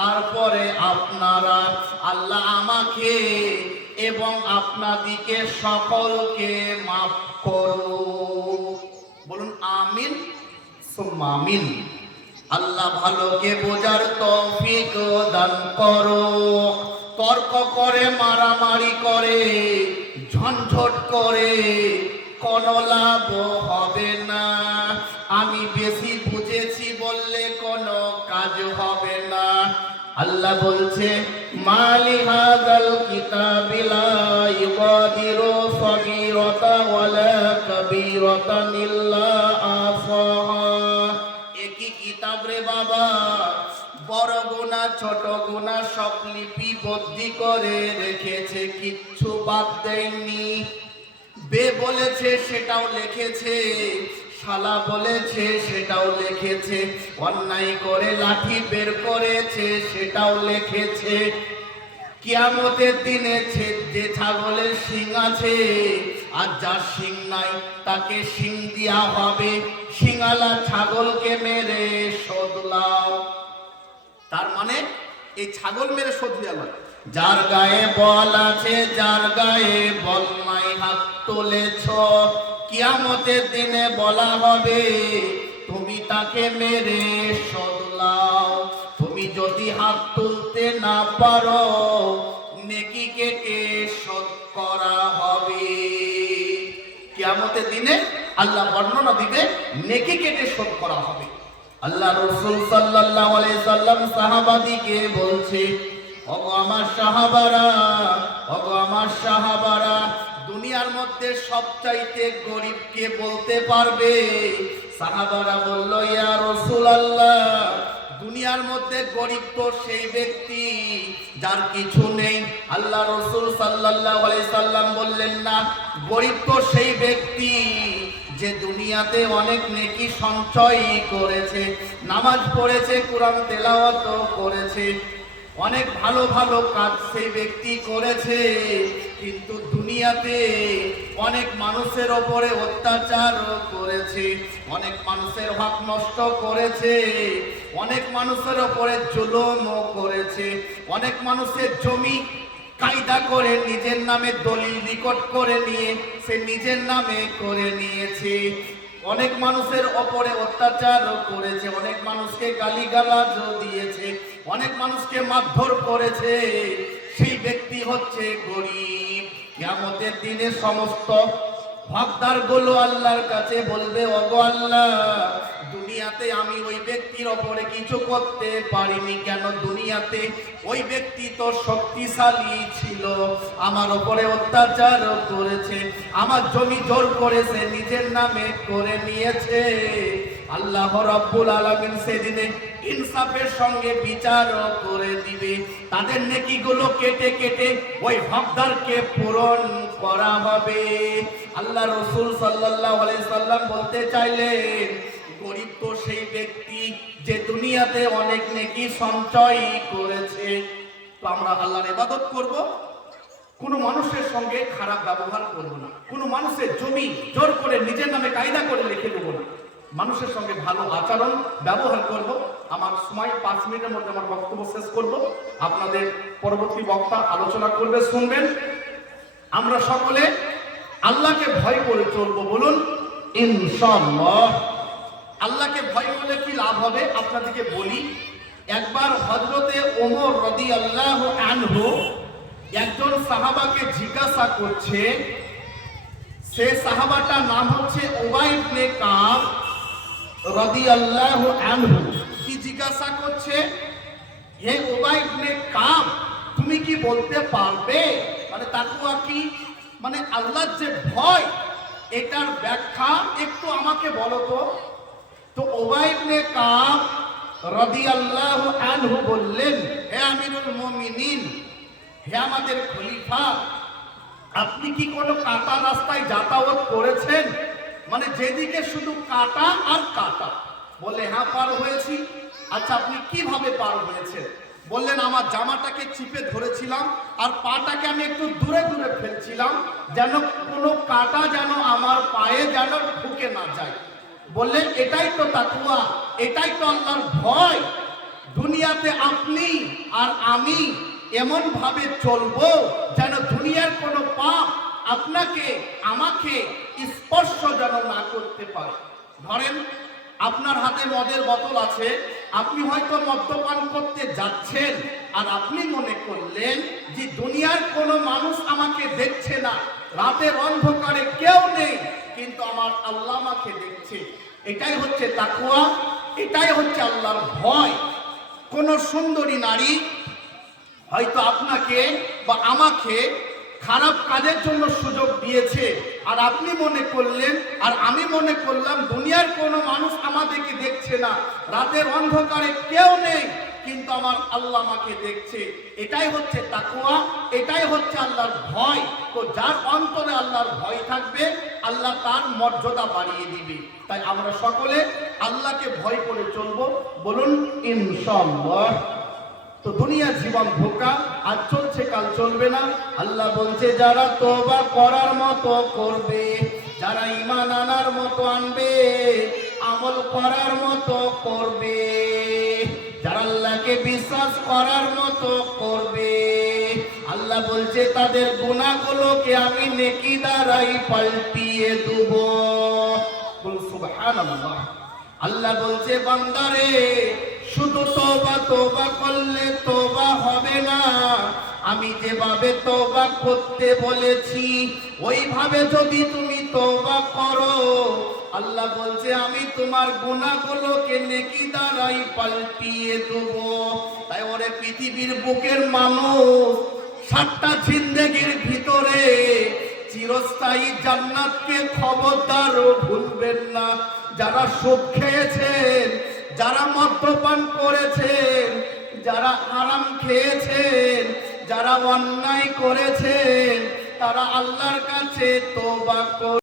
তারপরে আপনারা আল্লাহ আমাকে এবং আপনাদিকে সকলকে মাফ করুন। বলুন আমিন সুম্মা আমিন। আল্লাহ ভালোকে বোঝার তৌফিক দান করো। তর্ক করে, মারামারি করে, ঝঞ্ঝট করে কোনো লাভ হবে না। আমি বেশি বুঝেছি বললে কোনো কাজ হবে না। আল্লাহ বলছে মালি হাযাল কিতাবি লা ইউগাদিরু সগীরাতা ওয়ালা কাবীরাতান ইল্লা আহসাহা। একই কিতাব রে বাবা, বড় গুনাহ ছোট গুনাহ সব লিপিবদ্ধ করে রেখেছে, কিচ্ছু বাদ দেয়নি। বে বলেছে সেটাও লিখেছে, শালা বলেছে সেটাও লিখেছে, অন্যায় করে লাঠি বের করেছে সেটাও লিখেছে। কিয়ামতের দিনে যে ছাগলের শিং আছে আর যার শিং নাই তাকে শিং দেয়া হবে। শিঙালা ছাগলকে মেরে শোধ লাও। তার মানে এই ছাগল মেরে শোধ দেওয়া। যার গায়ে বল আছে, যার গায়ে বল নাই, হাত তুলেছ, কিয়ামতের দিনে বলা হবে তুমি তাকে মেরে শোধ লাও। তুমি যদি হাত তুলতে না পারো, নেকি কেটে শোধ করা হবে। কিয়ামতের দিনে আল্লাহ বর্ণনা দিবে, নেকি কেটে শোধ করা হবে। আল্লাহ রাসূল সাল্লাল্লাহু আলাইহি সাল্লাম সাহাবাদিকে বলছে, ওগো আমার সাহাবারা, ওগো আমার সাহাবারা, দুনিয়ার মধ্যে সবচাইতে গরিব কে বলতে পারবে? সাহাবারা বলল, ইয়া রাসূলুল্লাহ, দুনিয়ার মধ্যে গরিব তো সেই ব্যক্তি যার কিছু নেই। আল্লাহ রাসূল সাল্লাল্লাহু আলাইহি সাল্লাম বললেন, না, গরিব তো সেই ব্যক্তি যে দুনিয়াতে অনেক নেকি সঞ্চয় করেছে, নামাজ পড়েছে, কোরআন তেলাওয়াত করেছে, অনেক ভালো ভালো কাজ সেই ব্যক্তি করেছে, কিন্তু দুনিয়াতে অনেক মানুষের ওপরে অত্যাচার করেছে, অনেক মানুষের হক নষ্ট করেছে, অনেক মানুষের ওপরে জুলুম করেছে, অনেক মানুষের জমি কায়দা করে নিজের নামে দলিল রেকর্ড করে নিয়ে সে নিজের নামে করে নিয়েছে, অনেক মানুষের ওপরে অত্যাচার করেছে, অনেক মানুষকে গালিগালাজ দিয়েছে, অনেক মানুষকে মারধর করেছে। সেই ব্যক্তি হচ্ছে গরিব। কিয়ামতের দিনে সমস্ত হকদার গুলো আল্লাহর কাছে বলবে, ওগো আল্লাহ, দুনিয়াতে আমি ওই ব্যক্তির ওপরে কিছু করতে পারিনি কেন? দুনিয়াতে ওই ব্যক্তি তো শক্তিশালী ছিল, আমার ওপরে অত্যাচার করেছে, আমার জমি জোর করেছে, নিজের নামে করে নিয়েছে। আল্লাহ রাব্বুল আলামিন সেদিনে ইনসাফের সঙ্গে বিচার করে দিবে। তাদের নেকিগুলো কেটে কেটে ওই হকদারকে পূরণ করা হবে। আল্লাহ রাসূল সাল্লাল্লাহু আলাইহি সাল্লাম বলতে চাইলেন, গরিব তো সেই ব্যক্তি যে দুনিয়াতে অনেক নেকি সঞ্চয় করেছে। তো আমরা আল্লাহর ইবাদত করব, কোনো মানুষের সঙ্গে খারাপ ব্যবহার করব না, কোনো মানুষের জমি জোর করে নিজের নামে কায়দা করে লিখে দেব না, মানুষের সঙ্গে ভালো আচরণ ব্যবহার করব। আমার সময় 5 মিনিটের মধ্যে আমার বক্তব্য শেষ করব, আপনাদের পরবর্তী বক্তা আলোচনা করবে, শুনবেন। আমরা সকলে আল্লাহকে ভয় করে চলবো, বলুন ইনশাআল্লাহ। আল্লাহকে ভয় করলে কি লাভ হবে আপনাদেরকে বলি। একবার হযরতে ওমর রাদিয়াল্লাহু আনহু একজন সাহাবাকে জিজ্ঞাসা করছে, সে সাহাবাটার নাম হচ্ছে উবাই ইবনে কাব রাদিয়াল্লাহু আনহু। কি জিজ্ঞাসা করছে? হে উবাই ইবনে কাব, তুমি কি বলতে পারবে মানে তাকওয়া কি, মানে আল্লাহর যে ভয়, এটার ব্যাখ্যা একটু আমাকে বলো তো। তো উবাই ইবনে কাব রাদিয়াল্লাহু আনহু বললেন, হে আমিরুল মুমিনিন, হে আমাদের খলিফা, আপনি কি কোনো কাটা রাস্তায় যাতায়াত করেছেন? মানে যেদিকে শুধু কাটা আর কাটা। বললে, হ্যাঁ পার হয়েছি। আচ্ছা, আপনি কিভাবে পার হয়েছেন? বললেন, আমার জামাটাকে চিপে ধরেছিলাম আর পাটাকে আমি একটু দূরে দূরে ফেলছিলাম, যেন কোনো কাটা যেন আমার পায়ে যেন ঢুকে না যায়। বললেন, এটাই তো তাকওয়া, এটাই তো আল্লাহর ভয়। দুনিয়াতে আপনি আর আমি এমন ভাবে চলবো যেন দুনিয়ার কোনো পাপ আপনাকে আমাকে স্পর্শ যেন না করতে পারে। ধরেন আপনার হাতে মদের বোতল আছে, আপনি হয়তো মদ্যপান করতে যাচ্ছেন, আর আপনি মনে করলেন যে দুনিয়ার কোনো মানুষ আমাকে দেখছে না, রাতের অন্ধকারে কেউ নেই, কিন্তু আমার আল্লাহ আমাকে দেখছে। এটাই হচ্ছে তাকওয়া, এটাই হচ্ছে আল্লাহর ভয়। কোন সুন্দরী নারী হয়তো আপনাকে বা আমাকে খারাপ কাজের জন্য সুযোগ দিয়েছে, আর আপনি মনে করলেন আর আমি মনে করলাম দুনিয়ার কোনো মানুষ আমাদেরকে দেখছে না, রাতের অন্ধকারে কেউ নেই, কিন্তু আমার আল্লাহ আমাকে দেখছে। এটাই হচ্ছে তাকওয়া, এটাই হচ্ছে আল্লাহর ভয়। তো যার অন্তরে আল্লাহর ভয় থাকবে, আল্লাহ তার মর্যাদা বাড়িয়ে দিবে। তাই আমরা সকলে আল্লাহকে ভয় করে চলবো, বলুন ইনশাআল্লাহ। তো দুনিয়ার জীবন ধোঁকা, আজ চলছে কাল চলবে না। আল্লাহ বলছে যারা তওবা করার মতো করবে, যারা ঈমান আনার মতো আনবে, আমল করার মতো করবে, যারা আল্লাহকে বিশ্বাস করার মতো করবে, আল্লাহ বলছে তাদের গুনাহগুলোকে আমি নেকি দ্বারাই পাল্টিয়ে দেব। বল সুবহানাল্লাহ। আল্লাহ বলছে বান্দারে, শুধু তওবা তওবা করলে তওবা হবে না, আমি যেভাবে তওবা করতে বলেছি ওইভাবে যদি তুমি তওবা করো, আল্লাহ বলছে আমি তোমার গুনাহগুলোকে নেকি দ্বারাই পাল্টিয়ে দেব। তাই ওরে পৃথিবীর বুকের মানুষ, 7টা জিন্দেগির ভিতরে চিরস্থায়ী জান্নাতকে খবরদারও ভুলবেন না। যারা সুদ খেয়েছেন, যারা মদ্যপান করেছেন, যারা হারাম খেয়েছেন, যারা অন্যায় করেছেন, তারা আল্লাহর কাছে তওবা